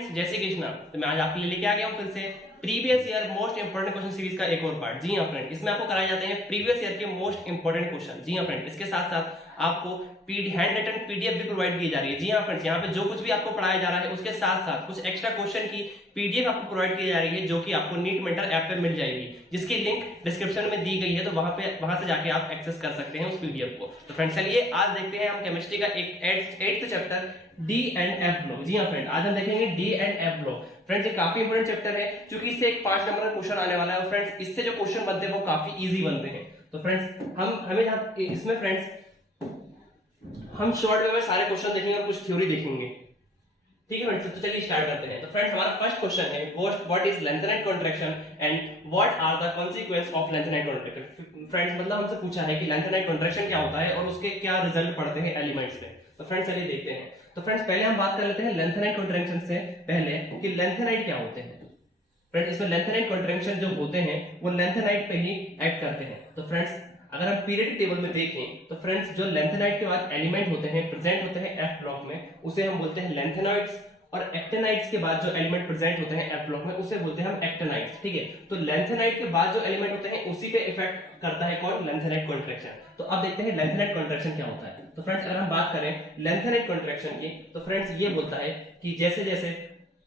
Friends, जय श्री कृष्णा। तो मैं आज आपके लिए लेके आ गया हूँ फिर से previous year most important question series का एक और पार्ट। जी हाँ फ्रेंड, इसमें आपको कराए जाते हैं प्रीवियस ईयर के मोस्ट इंपोर्टेंट क्वेश्चन। जी हाँ फ्रेंड, इसके साथ साथ आपको हैंड रिटन पीडीएफ भी प्रोवाइड की जा रही है। जी हाँ फ्रेंड्स, यहाँ पे जो कुछ भी आपको पढ़ाया जा रहा है उसके साथ साथ कुछ एक्स्ट्रा क्वेश्चन की पीडीएफ आपको प्रोवाइड की जा रही है, जो कि आपको नीट मेंटर ऐप पे मिल जाएगी, जिसकी लिंक डिस्क्रिप्शन में दी गई है। तो वहां से जाके आप एक्सेस कर सकते हैं उस पीडीएफ को। तो फ्रेंड्स चलिए आज देखते हैं हम केमिस्ट्री का एक 8th chapter D and F block. जी हाँ फ्रेंड, आज हम देखेंगे D and F block. Friends ये काफी इंपोर्टेंट चैप्टर है, क्योंकि इससे एक 5 नंबर का क्वेश्चन आने वाला है। और फ्रेंड्स इससे जो क्वेश्चन बनते हैं वो काफी इजी बनते हैं। तो फ्रेंड्स हमें इसमें फ्रेंड्स हम शॉर्ट वे में सारे क्वेश्चन देखेंगे और कुछ थ्योरी देखेंगे। ठीक है फ्रेंड्स, तो चलिए स्टार्ट करते हैं। तो फ्रेंड्स हमारा फर्स्ट क्वेश्चन है what is lanthanide contraction and what are the consequence of lanthanide contraction. Friends मतलब हमसे पूछा है कि लेंथेनाइट कॉन्ट्रैक्शन क्या होता है और उसके क्या रिजल्ट पड़ते हैं एलिमेंट्स में। तो फ्रेंड्स चलिए देखते हैं। तो फ्रेंड्स पहले हम बात कर लेते हैं लेंथेनाइट कॉन्ट्रैक्शन से पहले कि लेंथेनाइट क्या होते हैं। फ्रेंड्स इसमें लेंथेनाइट कॉन्ट्रैक्शन जो होते हैं वो लेंथेनाइट पे ही एक्ट करते हैं। तो फ्रेंड्स अगर हम पीरियडिक टेबल में देखें तो फ्रेंड्स जो लेंथेनाइट के बाद एलिमेंट होते हैं प्रेजेंट होते हैं एफ ब्लॉक में, उसे हम बोलते हैं लेंथेनाइट्स। और एक्टेनाइट्स के बाद जो एलिमेंट प्रेजेंट होते हैं एफ ब्लॉक में उसे बोलते हैं हम एक्टेनाइट्स। ठीक है, तो लेंथेनाइट के बाद जो एलिमेंट होते हैं उसी पे इफेक्ट करता है कौन, लेंथेनाइट कॉन्ट्रैक्शन। तो अब देखते हैं लेंथेनाइट कॉन्ट्रैक्शन क्या होता है। तो फ्रेंड्स अगर हम बात करें लेंथेनाइट कॉन्ट्रैक्शन की, तो फ्रेंड्स ये बोलता है कि जैसे जैसे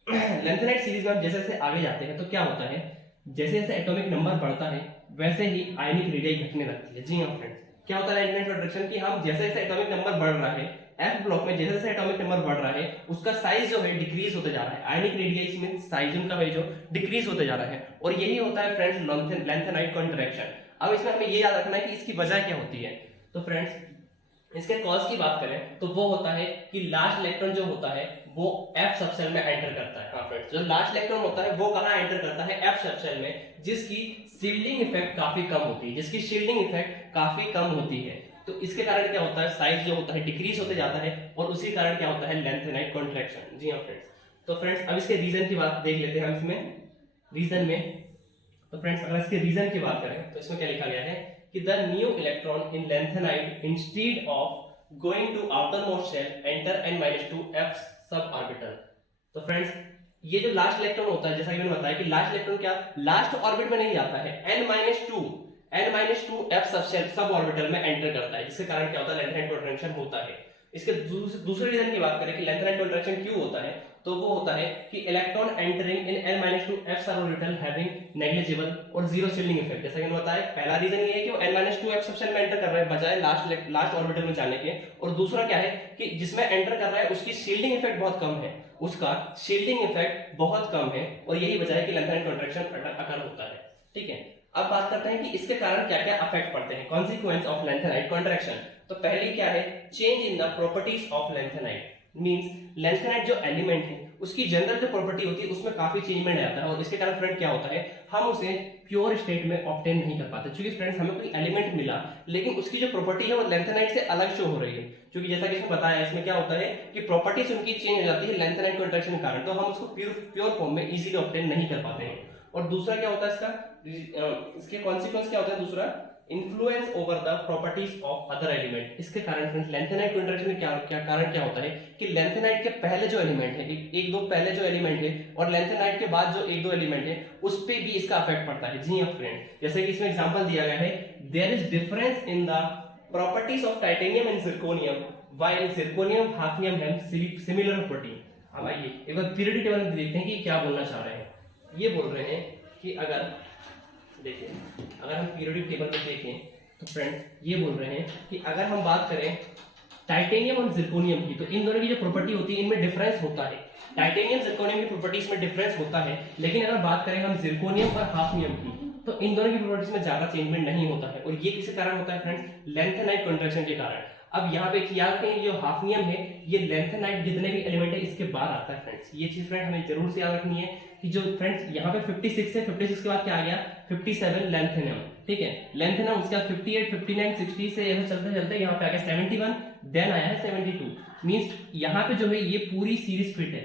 लेंथेनाइट सीरीज में हम जैसे जैसे आगे जाते हैं तो क्या होता है, जैसे जैसे एटॉमिक नंबर बढ़ता है वैसे ही आयनिक रेडियस घटने लगती है। जी हाँ फ्रेंड्स, क्या होता है लेंथेनाइट कॉन्ट्रैक्शन की हम जैसे जैसे एटॉमिक नंबर बढ़ रहा है एफ ब्लॉक में, जैसे जैसे एटॉमिक नंबर बढ़ रहा है उसका साइज जो है डिक्रीज होते जा रहा है। आयनिक रेडियस मीन साइज उनका है जो डिक्रीज होते जा रहा है, और यही होता है फ्रेंड्स लेंथेनाइट कॉन्ट्रैक्शन। अब इसमें हमें ये याद रखना है कि इसकी वजह क्या होती है। तो फ्रेंड्स इसके कॉज की बात करें तो वो होता है कि लास्ट इलेक्ट्रॉन जो होता है वो एफ सबसेल में एंटर करता है। हाँ फ्रेंड्स, जो लास्ट इलेक्ट्रॉन होता है वो कहां एंटर करता है, एफ सबसेल में, जिसकी शील्डिंग इफेक्ट काफी कम होती है, जिसकी शील्डिंग इफेक्ट काफी कम होती है। तो इसके कारण क्या होता है, साइज जो होता है डिक्रीज होते जाता है, और उसी कारण क्या होता है लेंथेनाइट कॉन्ट्रैक्शन। जी हाँ फ्रेंड्स, तो फ्रेंड्स अब इसके रीजन की बात देख लेते हैं हम इसमें रीजन में। तो फ्रेंड्स अगर इसके रीजन की बात करें तो इसमें क्या लिखा गया है कि the new electron in lanthanide instead of going to outermost shell enter n-2 f sub orbital. तो फ्रेंड्स ये जो लास्ट इलेक्ट्रॉन होता है, जैसा कि मैंने बताया कि लास्ट इलेक्ट्रॉन क्या लास्ट ऑर्बिट में नहीं आता है, n-2 f सब ऑर्बिटल में एंटर करता है, जिसके कारण क्या होता है लेंथेनाइट कॉन्ट्रैक्शन होता है। इसके दूसरे रीजन की बात करें कि लेंथेनाइट कॉन्ट्रैक्शन क्यों होता है, तो वो होता है कि electron entering in n-2 f sub orbital having negligible और जीरो शील्डिंग इफेक्ट। जैसा कि मैंने बताया पहला रीजन ये है कि वो n-2 f सबसेल में एंटर कर रहा है बजाय लास्ट ऑर्बिटल में जाने के, और दूसरा क्या है कि जिसमें एंटर कर रहा है उसकी शील्डिंग इफेक्ट बहुत कम है, उसका शील्डिंग इफेक्ट बहुत कम है, और यही वजह है कि लेंथेनाइट कॉन्ट्रैक्शन अकर होता है। ठीक है, अब बात करते हैं कि इसके कारण क्या क्या अफेक्ट पड़ते हैं, कॉन्सिक्वेंस ऑफ लेंथेनाइट कॉन्ट्रैक्शन। तो पहली क्या है, change in the properties of lanthanide. Means lanthanide जो एलिमेंट है उसकी जनरल जो प्रॉपर्टी होती है उसमें काफी चेंजमेंट आता है, और इसके कारण फ्रेंड क्या होता है हम उसे प्योर स्टेट में ऑब्टेन नहीं कर पाते, क्योंकि फ्रेंड्स हमें कोई एलिमेंट मिला लेकिन उसकी जो प्रॉपर्टी है वो लेंथेनाइट से अलग शो हो रही है। क्योंकि जैसा कि इसमें बताया इसमें क्या होता है कि प्रॉपर्टीज उनकी चेंज हो जाती है लेंथेनाइट कॉन्ट्रैक्शन के कारण, तो हम उसको प्योर फॉर्म में इजीली ऑब्टेन नहीं कर पाते हैं। और दूसरा क्या होता है इसके कॉन्सिक्वेंस क्या होता है, दूसरा influence over the properties of other element. इसके कारण फ्रेंड्स लेंथेनाइट कॉन्ट्रैक्शन में क्या कारण क्या होता है कि लेंथेनाइट के पहले जो एलिमेंट है एक दो पहले जो एलिमेंट है और लेंथेनाइट के बाद जो एक दो एलिमेंट है उस पे भी इसका इफेक्ट पड़ता है। जी हाँ फ्रेंड, जैसे कि इसमें एग्जांपल दिया गया है there is difference in the properties of titanium and zirconium while zirconium hafnium have similar property. अब आइए एक बार पीरियडिक टेबल में देखते हैं कि क्या बोलना चाह रहे हैं। ये बोल रहे हैं कि अगर देखिए अगर हम पीरियडिक टेबल में देखें तो फ्रेंड्स ये बोल रहे हैं कि अगर हम बात करें टाइटेनियम और जिरकोनियम की, तो इन दोनों की जो प्रॉपर्टी होती है इनमें डिफरेंस होता है। टाइटेनियम जिरकोनियम की प्रॉपर्टीज में डिफरेंस होता है, लेकिन अगर बात करें हम जिरकोनियम और हाफनियम की तो इन दोनों की प्रॉपर्टीज में ज्यादा चेंजमेंट नहीं होता है, और ये किसके कारण होता है फ्रेंड्स, लेंथेनाइट कॉन्ट्रैक्शन के कारण। अब यहाँ पे याद रखें जो हाफनियम है ये लेंथेनाइट जितने भी एलिमेंट है इसके बाद आता है फ्रेंड्स। ये चीज फ्रेंड हमें जरूर से याद रखनी है कि जो फ्रेंड्स यहाँ पे 56 है, 56 के बाद क्या आ गया 57 लेंथेनियम। ठीक है, लेंथेनियम उसके बाद 58 59 60 से ऐसे चलते चलते यहाँ पे आ गया 71, देन आया है 72। मींस यहाँ पे जो है ये पूरी सीरीज फिट है,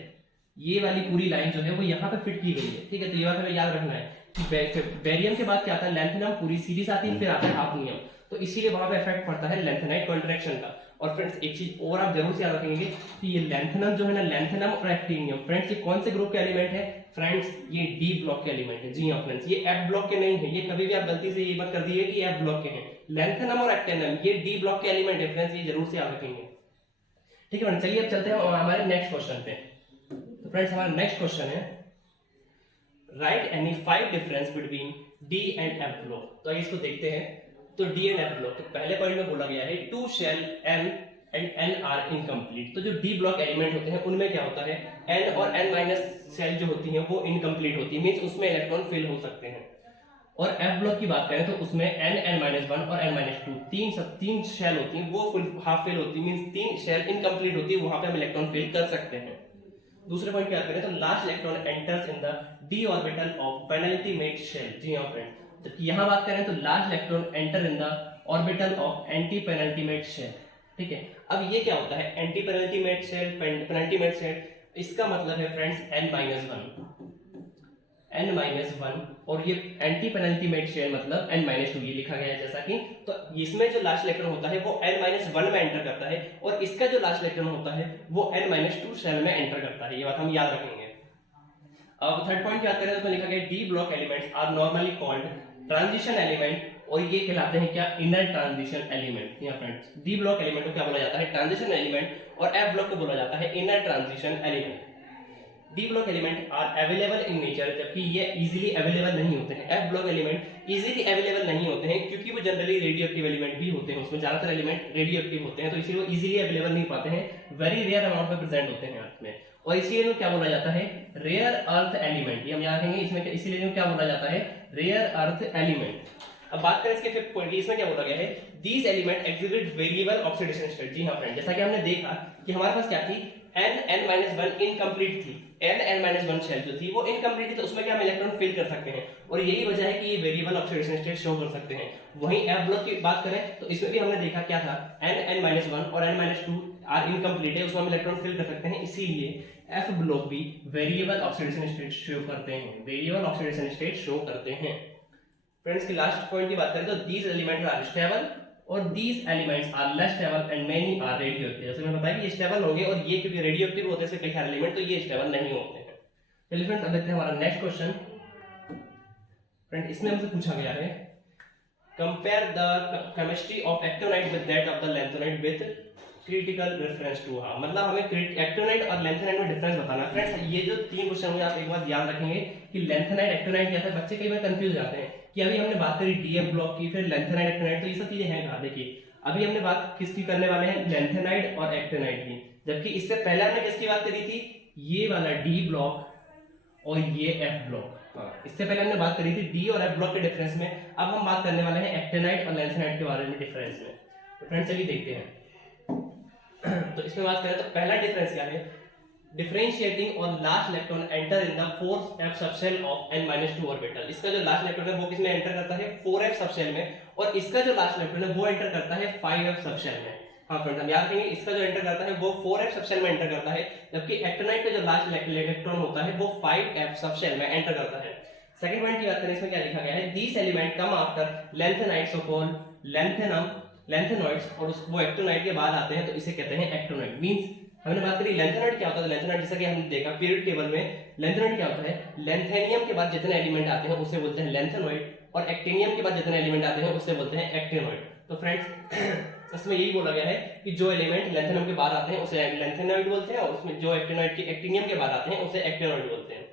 ये वाली पूरी लाइन जो है वो यहाँ पे फिट की गई है। ठीक है, तो ये बात हमें याद रखना है कि बेरियम के बाद क्या आता है लेंथेनियम पूरी सीरीज आती है, फिर आता है हाफनियम, तो इसीलिए वहां पे इफेक्ट पड़ता है लेंथेनाइट कॉन्ट्रैक्शन का। और फ्रेंड्स एक चीज और आप जरूर से याद रखेंगे कि ये लैंथेनम जो है ना, लैंथेनम और एक्टिनियम फ्रेंड्स, ये कौन से ग्रुप के एलिमेंट है फ्रेंड्स? ये डी ब्लॉक के एलिमेंट है। जी हाँ फ्रेंड्स, ये एफ ब्लॉक के नहीं है। ये कभी भी आप गलती से ये मत कर दिए कि एफ ब्लॉक के हैं। लैंथेनम और एक्टिनियम ये डी ब्लॉक के एलिमेंट है फ्रेंड्स, ये जरूर से याद रखेंगे। ठीक है फ्रेंड्स, चलिए अब चलते हैं हमारे नेक्स्ट क्वेश्चन पे। तो फ्रेंड्स हमारा नेक्स्ट क्वेश्चन है right any 5 difference between D and F block. तो इसको देखते हैं। तो डी एंड एफ ब्लॉक, तो पहले पॉइंट में बोला गया है two shell N and N are incomplete. तो जो डी ब्लॉक एलिमेंट होते हैं उनमें क्या होता है, एन और एन माइनस शेल जो होती हैं वो इनकम्प्लीट होती है, मींस उसमें इलेक्ट्रॉन फिल हो सकते हैं। और एफ ब्लॉक की बात करें तो उसमें एन एन माइनस वन और एन माइनस टू तीन शेल होती हैं, वो फुल हाफ फिल होती है, मींस 3 शेल इनकम्प्लीट होती है, वहां पे हम इलेक्ट्रॉन फिल कर सकते हैं। दूसरे पॉइंट की बात करें तो last electron enters in the D orbital of penultimate shell. जी हाँ फ्रेंड्स, तो यहाँ बात करें तो last electron enter in the orbital of anti penultimate shell. ठीक है, अब ये क्या होता है anti penultimate shell, penultimate shell? इसका मतलब है फ्रेंड्स n माइनस वन, और ये एंटी पेनल्टीमेट शेल मतलब n-2, ये लिखा गया है जैसा कि। तो इसमें जो लास्ट इलेक्ट्रॉन होता है वो n-1 में एंटर करता है, और इसका जो लास्ट इलेक्ट्रॉन होता है वो n-2 शेल में एंटर करता है। ये बात हम याद रखेंगे। अब थर्ड पॉइंट की बात करें तो लिखा गया D block elements are normally called transition element, और ये कहलाते हैं क्या, इनर ट्रांजिशन एलिमेंट। यहाँ फ्रेंड्स डी ब्लॉक एलिमेंट को क्या बोला जाता है, ट्रांजिशन एलिमेंट, और एफ ब्लॉक को बोला जाता है inner transition element. D block element are available in nature, जबकि ये इजीली अवेलेबल नहीं होते हैं। F block element easily available नहीं होते हैं क्योंकि वो जनरली रेडियो एक्टिव एलिमेंट भी होते हैं, उसमें ज्यादातर एलिमेंट रेडियो एक्टिव होते हैं, तो इसलिए वो इजीली अवेलेबल नहीं पाते हैं, वेरी रेयर अमाउंट में प्रेजेंट होते हैं अर्थ में, और इसीलिए क्या बोला जाता है, रेयर अर्थ एलिमेंट। ये हम याद रखेंगे, इसमें इसीलिए क्या बोला जाता है, रेयर अर्थ एलिमेंट। अब बात करें इसके फिफ्थ पॉइंट की, इसमें क्या बोला गया है, these element exhibit variable oxidation state. जी हाँ फ्रेंड, जैसा कि हमने देखा कि हमारे पास क्या थी, n-1 इनकम्प्लीट थी, n-1 शेल जो थी वो इनकम्प्लीट थी, तो उसमें क्या हम इलेक्ट्रॉन फिल कर सकते हैं, और यही वजह है कि ये वेरिएबल ऑक्सीडेशन स्टेट शो कर सकते हैं। वहीं एफ ब्लॉक की बात करें तो इसमें भी हमने देखा क्या था, n-1 और n-2 आर इनकम्प्लीट है, उसमें हम इलेक्ट्रॉन फिल कर सकते हैं, इसीलिए एफ ब्लॉक भी वेरिएबल ऑक्सीडेशन स्टेट शो करते हैं, वेरिएबल ऑक्सीडेशन स्टेट शो करते हैं। फ्रेंड्स की लास्ट पॉइंट की बात करें तो दीज एलिमेंट आर स्टेबल और these elements are less stable and many are radioactive. जैसे मैंने बताया कि ये स्टेबल होंगे, और ये क्योंकि रेडियोएक्टिव होते हैं इसके कई सारे एलिमेंट, तो ये स्टेबल नहीं होते हैं। चलिए फ्रेंड्स अब देखते हैं हमारा नेक्स्ट क्वेश्चन। फ्रेंड इसमें हमसे पूछा गया है compare the chemistry of actinide with that of the lanthanide with critical reference to. हाँ, मतलब हमें एक्टिनाइट और लैंथेनाइट में डिफरेंस बताना है। फ्रेंड्स ये जो 3 क्वेश्चन होंगे आप एक बात याद रखेंगे कि लैंथेनाइट एक्टिनाइट क्या है, बच्चे कई बार कंफ्यूज हो जाते हैं कि अभी हमने बात करी डीएफ ब्लॉक की, फिर लैंथेनाइट एक्टिनाइट, तो ये सब चीजें हैं कहाँ। देखिए अभी हमने बात किसकी करने वाले हैं, लैंथेनाइट और एक्टिनाइट की, जबकि इससे पहले हमने किसकी बात करी थी, ये वाला डी ब्लॉक और ये एफ ब्लॉक। इससे पहले हमने बात करी थी डी और एफ ब्लॉक के डिफरेंस में, अब हम बात करने वाले हैं एक्टिनाइट और लैंथेनाइट के बारे में डिफरेंस में। तो फ्रेंड्स चलिए देखते हैं। तो इसमें बात करें तो पहला डिफरेंस क्या है, डिफरेंशिएटिंग और last electron enter in the 4f subshell of n-2 orbital. इसका जो लास्ट इलेक्ट्रॉन है वो किसमें एंटर करता है, 4f सबशेल में, और इसका जो लास्ट इलेक्ट्रॉन है वो एंटर करता है 5f सबशेल में। हाँ फ्रेंड्स हम याद रखेंगे, इसका जो एंटर करता है वो 4f सबशेल में एंटर करता है, जबकि एक्टिनाइट का जो लास्ट इलेक्ट्रॉन होता है वो 5f सबशेल में एंटर करता है। सेकंड पॉइंट की बात करें, इसमें क्या लिखा गया है, these element come after lanthanite so called lanthanoids, और वो एक्टिनाइट के बाद आते हैं तो इसे कहते हैं एक्टिनाइट। मींस हमने बात करी लैंथेनाइट क्या होता है, लैंथेनाइट जैसा कि हमने देखा पीरियड टेबल में, लैंथेनाइट क्या होता है, लैंथेनियम के बाद जितने एलिमेंट आते हैं उसे बोलते हैं लैंथेनॉइड, और एक्टिनियम के बाद जितने एलिमेंट आते हैं उसे बोलते हैं एक्टिनॉइड। तो फ्रेंड्स इसमें यही बोला गया है कि जो एलिमेंट लैंथेनियम के बाद आते हैं उसे लैंथेनॉइड बोलते हैं, और उसमें जो एक्टिनॉइड के एक्टिनियम के बाद आते हैं उसे एक्टिनॉइड बोलते हैं।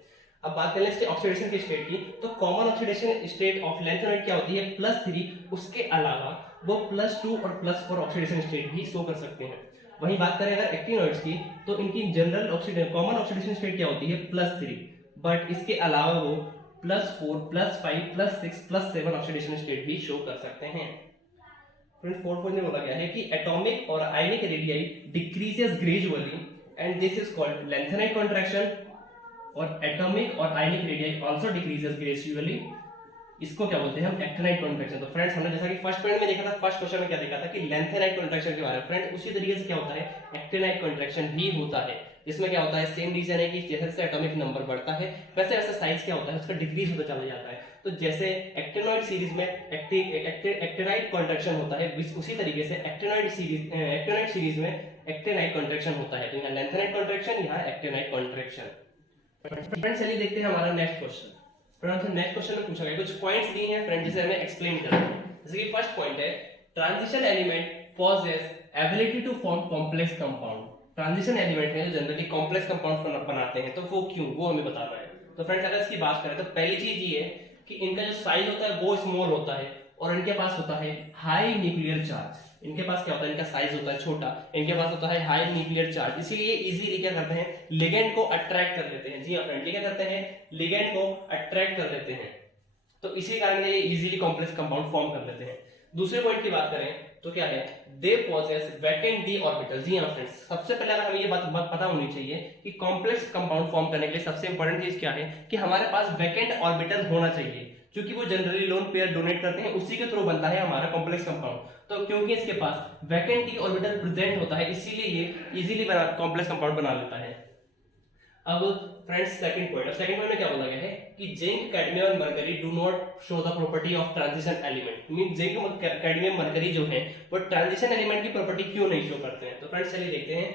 अब बात करें इसके ऑक्सीडेशन की स्टेट की, तो common oxidation state of lanthanide क्या होती है, +3, उसके अलावा वो +2 और +4 ऑक्सीडेशन स्टेट भी शो कर सकते हैं। वहीं बात करें अगर एक्टिनॉइड्स की, तो इनकी general oxidation common oxidation state क्या होती है, +3, बट इसके अलावा वो +4, +5, +6, +7 ऑक्सीडेशन स्टेट भी शो कर सकते हैं। फ्रेंड्स फोर्थ पॉइंट में बोला गया है कि एटॉमिक और ionic radii decreases gradually and this is called lanthanide contraction, और एटॉमिक और ionic radii also decreases gradually, इसको क्या बोलते हैं हम, एक्टिनाइट कॉन्ट्रैक्शन। तो फ्रेंड्स हमने जैसा कि फर्स्ट पॉइंट में देखा था, फर्स्ट क्वेश्चन में क्या देखा था कि लैंथेनाइट कॉन्ट्रैक्शन के बारे में, फ्रेंड्स उसी तरीके से क्या होता है, एक्टिनाइट कॉन्ट्रैक्शन भी होता है। इसमें क्या होता है, सेम रीजन है कि जैसे जैसे एटॉमिक नंबर बढ़ता है वैसे वैसे साइज क्या होता है उसका डिक्रीज होता चला जाता है। तो जैसे एक्टिनॉइड सीरीज में एक्टिनाइड कॉन्ट्रैक्शन होता है, उसी तरीके से एक्टिनॉइड सीरीज में एक्टिनाइड कॉन्ट्रैक्शन होता है। तो यहाँ लैंथेनाइड कॉन्ट्रैक्शन, यहाँ एक्टिनाइड कॉन्ट्रैक्शन। फ्रेंड्स चलिए देखते हैं हमारा next question. Friends next question में पूछा गया, कुछ पॉइंट्स दिए हैं फ्रेंड जिसे हमें एक्सप्लेन करना है। जैसे कि फर्स्ट पॉइंट है, transition element possess ability to form complex compound। Transition element है जो जनरली कॉम्प्लेक्स कंपाउंड बनाते हैं, तो वो क्यों, वो हमें बताना है। तो फ्रेंड्स अगर इसकी बात करें तो पहली चीज ये है कि इनका जो साइज होता है वो स्मॉल होता है और इनके पास होता है हाई न्यूक्लियर चार्ज। इनके पास क्या होता है, इनका साइज होता है छोटा, इनके पास होता है हाई न्यूक्लियर चार्ज, इसीलिए इजीली क्या करते हैं, लिगेंड को अट्रैक्ट कर लेते हैं। जी हाँ फ्रेंड, ये क्या करते हैं, लिगेंड को अट्रैक्ट कर लेते हैं, तो इसी कारण ये इजीली कॉम्प्लेक्स कंपाउंड फॉर्म कर लेते हैं। दूसरे पॉइंट की बात करें तो क्या है, दे पॉसेस वैकेंट डी ऑर्बिटल। जी हाँ फ्रेंड्स, सबसे पहले अगर हमें ये बात पता होनी चाहिए कि कॉम्प्लेक्स कंपाउंड फॉर्म करने के लिए सबसे इंपॉर्टेंट चीज क्या है कि हमारे पास वैकेंट ऑर्बिटल होना चाहिए, क्योंकि वो जनरली लोन पेयर डोनेट करते हैं, उसी के थ्रू बनता है हमारा कॉम्प्लेक्स कंपाउंड। तो क्योंकि इसके पास वैकेंट डी ऑर्बिटल प्रेजेंट होता है, इसीलिए ये इजीली कॉम्प्लेक्स कंपाउंड बना लेता है। अब फ्रेंड्स सेकंड पॉइंट में क्या बोला गया है कि जिंक, कैडमियम और mercury do not show the property of transition element. Mean zinc, cadmium, mercury जो है वो ट्रांजिशन एलिमेंट की प्रॉपर्टी क्यों नहीं शो करते हैं। तो फ्रेंड्स चलिए देखते हैं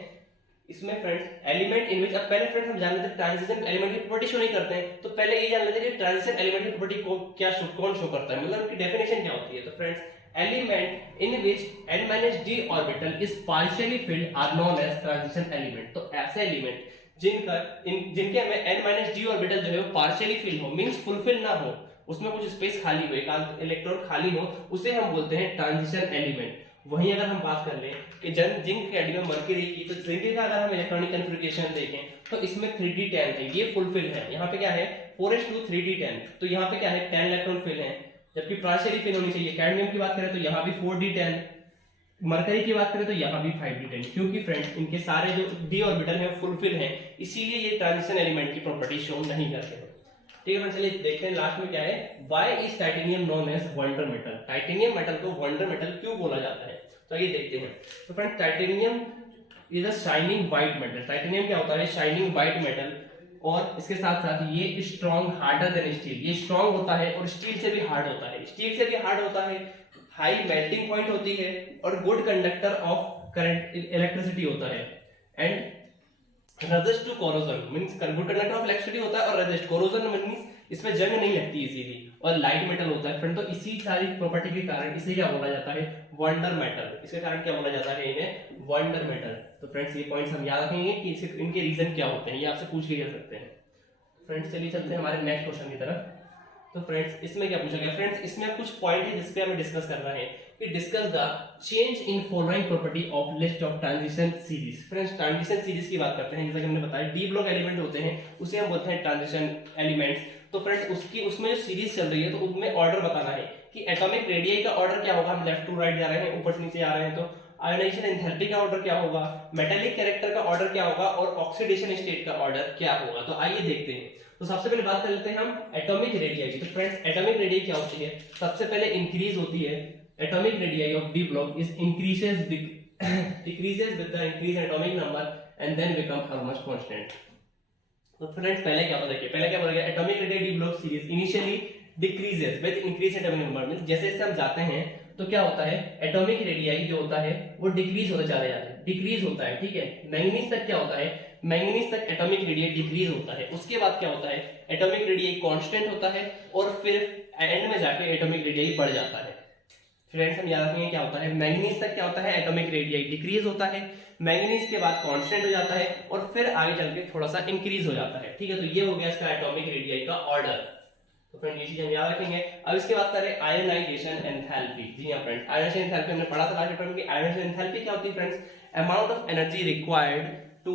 इसमें फ्रेंड्स एलिमेंट इन विच, अब पहले फ्रेंड्स हम जान लेते हैं ट्रांजिशन एलिमेंट की प्रॉपर्टी शो नहीं करते हैं, तो पहले ये जान लेते हैं कि ट्रांजिशन एलिमेंट की प्रॉपर्टी को क्या कौन शो करता है, मतलब उनकी डेफिनेशन क्या होती है। तो friends element in which n-d orbital is partially filled are known as transition element. तो ऐसे एलिमेंट जिनके में n-d ऑर्बिटल जो है वो पार्शियली फिल हो, मींस फुलफिल ना हो, उसमें कुछ स्पेस खाली हो, एक इलेक्ट्रॉन खाली हो, उसे हम बोलते हैं ट्रांजिशन एलिमेंट। वहीं अगर हम बात कर लें कि जिंक, कैडमियम, मरकरी की, तो जिंक का अगर हम इलेक्ट्रॉनिक कॉन्फ़िगरेशन देखें तो इसमें 3d10 है, ये फुलफिल है। यहाँ पे क्या है 4s2 3d10, तो यहाँ पे क्या है 10 इलेक्ट्रॉन फिल है, जबकि पार्शियली फिल होनी चाहिए। कैडमियम की बात करें तो यहाँ भी 4d10, मरकरी की बात करें तो यहाँ भी 5d10, क्योंकि फ्रेंड्स इनके सारे जो डी ऑर्बिटल हैं फुलफिल हैं, इसीलिए ये ट्रांजिशन एलिमेंट की प्रॉपर्टी शो नहीं करते हैं। ठीक है, चलिए देखते हैं लास्ट में क्या है, why is titanium known as wonder metal. Titanium metal को वंडर मेटल क्यों बोला जाता है, तो ये देखते हैं। तो friends titanium is a shining white metal. Titanium क्या होता है, शाइनिंग व्हाइट मेटल, और इसके साथ साथ ये स्ट्रॉन्ग हार्डर देन स्टील, ये स्ट्रॉन्ग होता है और स्टील से भी हार्ड होता है, स्टील से भी हार्ड होता है, हाई मेल्टिंग पॉइंट होती है और good conductor of current electricity होता है, and resist to corrosion, means good conductor of electricity होता है और रेजिस्ट, कोरोजन मींस इसमें जंग नहीं लगती इजीली, और लाइट मेटल होता है फ्रेंड। तो इसी सारी प्रॉपर्टी के कारण इसे क्या बोला जाता है, वंडर मेटल। इसके कारण क्या बोला जाता है इन्हें, वंडर मेटल। तो फ्रेंड्स ये पॉइंट्स हम याद रखेंगे कि इनके रीजन क्या होते हैं, ये आपसे पूछ लिया जा सकते हैं। फ्रेंड्स चलिए चलते हैं हमारे नेक्स्ट क्वेश्चन की तरफ। तो फ्रेंड्स इसमें क्या पूछा गया, फ्रेंड्स इसमें कुछ पॉइंट है जिसपे हमें डिस्कस करना है कि discuss the change in following property of list of transition series. Friends transition series की बात करते हैं, जैसा कि हमने बताया डी ब्लॉक एलिमेंट होते हैं उसे हम बोलते हैं ट्रांजिशन एलिमेंट्स। तो फ्रेंड्स उसमें जो सीरीज चल रही है तो उसमें ऑर्डर बताना है कि एटॉमिक रेडियस का ऑर्डर क्या होगा, हम लेफ्ट टू राइट जा रहे हैं, ऊपर से नीचे जा रहे हैं, तो आयोनाइजेशन एंथैल्पी का ऑर्डर क्या होगा, मेटालिक कैरेक्टर का ऑर्डर क्या होगा और ऑक्सीडेशन स्टेट का ऑर्डर क्या होगा। तो आइए देखते हैं। तो सबसे पहले बात कर लेते हैं हम एटॉमिक रेडियस की। तो फ्रेंड्स एटॉमिक रेडियस क्या होती है, सबसे पहले इंक्रीज होती है, atomic radius of d block is increases decreases with the increase in atomic number and then become almost constant. तो फ्रेंड्स पहले क्या होता है, पहले क्या बोला गया, atomic radius d block series initially decreases with increase in atomic number, means जैसे जैसे हम जाते हैं तो क्या होता है, एटॉमिक रेडियस जो होता है वो डिक्रीज होता चला जाता है, डिक्रीज होता है। ठीक है, मैंगनीज तक क्या होता है, मैंगनीज तक एटॉमिक रेडियस डिक्रीज होता है। उसके बाद क्या होता है, एटॉमिक रेडियस कांस्टेंट होता है और फिर एंड में जाके एटॉमिक रेडियस बढ़ जाता है। फ्रेंड्स हम याद रखेंगे क्या होता है, मैंगनीज तक क्या होता है, एटॉमिक रेडियस डिक्रीज होता है, मैंगनीज के बाद कांस्टेंट हो जाता है और फिर आगे चल के थोड़ा सा इंक्रीज हो जाता है। ठीक है, तो ये हो गया इसका एटॉमिक रेडियस का ऑर्डर। तो फ्रेंड ये चीज हम याद रखेंगे। अब इसके बाद करें आयोनाइजेशन एंथैल्पी। जी हां फ्रेंड्स, आयोनाइजेशन एंथैल्पी हमने पढ़ा था लास्ट चैप्टर में कि आयोनाइजेशन एंथैल्पी क्या होती है friends, amount of energy required to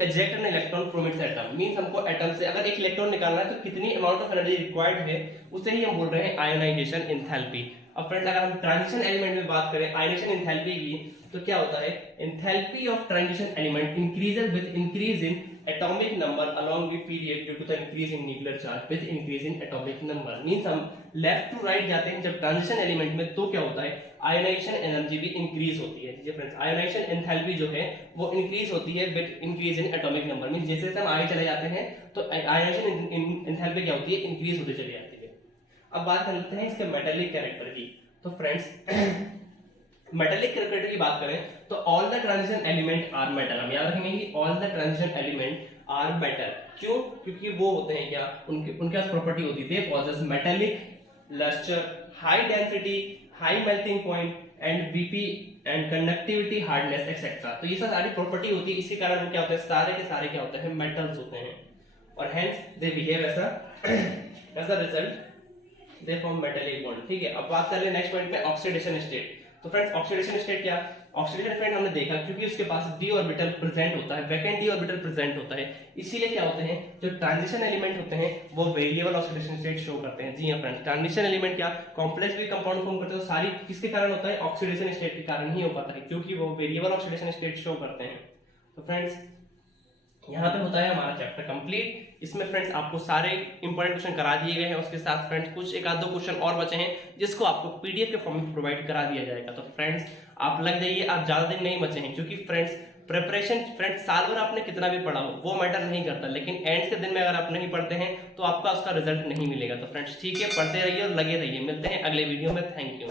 eject an electron from its atom. Means हमको एटम से अगर एक इलेक्ट्रॉन निकालना है तो कितनी अमाउंट ऑफ एनर्जी रिक्वायर्ड है, उसे ही हम बोल रहे हैं आयोनाइजेशन एंथैल्पी। अब फ्रेंड्स अगर हम ट्रांजिशन एलिमेंट में बात करें आयनेशन एंथैल्पी की, तो क्या होता है, enthalpy of transition element increases with increase in atomic number along with period due to the increase in nuclear charge with increase in atomic number. Means हम लेफ्ट टू राइट जाते हैं जब transition element में, तो क्या होता है, ionisation energy भी इंक्रीज होती है। जी फ्रेंड्स, आयोनाइजेशन एंथैल्पी जो है वो इंक्रीज होती है with increase in atomic number. Means जैसे जैसे हम आगे चले जाते हैं तो आयोनाइजेशन एंथैल्पी क्या होती है, इंक्रीज होती चली जाती है। अब बात कर लेते हैं इसके मेटालिक कैरेक्टर की। तो फ्रेंड्स मेटालिक कैरेक्टर की बात करें तो all the transition element are metal. हम याद रखेंगे कि all the transition element are metal. क्यों? क्योंकि वो होते हैं क्या, उनके पास प्रॉपर्टी होती है possess metallic lustre, high density, high melting point and BP and conductivity, hardness etcetera. तो ये सारी प्रॉपर्टी होती है, इसी कारण वो क्या होते हैं, सारे के सारे क्या होते हैं, मेटल्स होते हैं और hence they behave as a result they form metallic bond. ठीक है, अब बात कर ले नेक्स्ट पॉइंट पे ऑक्सीडेशन स्टेट। तो फ्रेंड्स ऑक्सीडेशन स्टेट क्या, ऑक्सीडेशन फ्रेंड हमने देखा क्योंकि उसके पास डी ऑर्बिटल प्रेजेंट होता है, वैकेंट डी ऑर्बिटल प्रेजेंट होता है, इसीलिए क्या होते हैं, जो ट्रांजिशन एलिमेंट होते हैं वो वेरिएबल ऑक्सीडेशन स्टेट शो करते हैं। जी हां फ्रेंड्स, ट्रांजिशन एलिमेंट क्या कॉम्प्लेक्स भी कंपाउंड फॉर्म करते हैं, तो सारी किसके कारण होता है, ऑक्सीडेशन स्टेट के कारण ही हो पाता है, क्योंकि वो वेरिएबल ऑक्सीडेशन स्टेट शो करते हैं। तो फ्रेंड्स यहाँ पे होता है हमारा चैप्टर कंप्लीट। इसमें फ्रेंड्स आपको सारे इंपॉर्टेंट क्वेश्चन करा दिए गए हैं, उसके साथ फ्रेंड्स कुछ एक आध दो क्वेश्चन और बचे हैं जिसको आपको पीडीएफ के फॉर्म में प्रोवाइड करा दिया जाएगा। तो फ्रेंड्स आप लग जाइए, आप ज्यादा दिन नहीं बचे हैं, क्योंकि फ्रेंड्स प्रिपरेशन फ्रेंड्स साल भर आपने कितना भी पढ़ा हो वो मैटर नहीं करता, लेकिन एंड के दिन में अगर आप नहीं पढ़ते हैं तो आपका उसका रिजल्ट नहीं मिलेगा। तो फ्रेंड्स ठीक है, पढ़ते रहिए और लगे रहिए। मिलते हैं अगले वीडियो में। Thank you.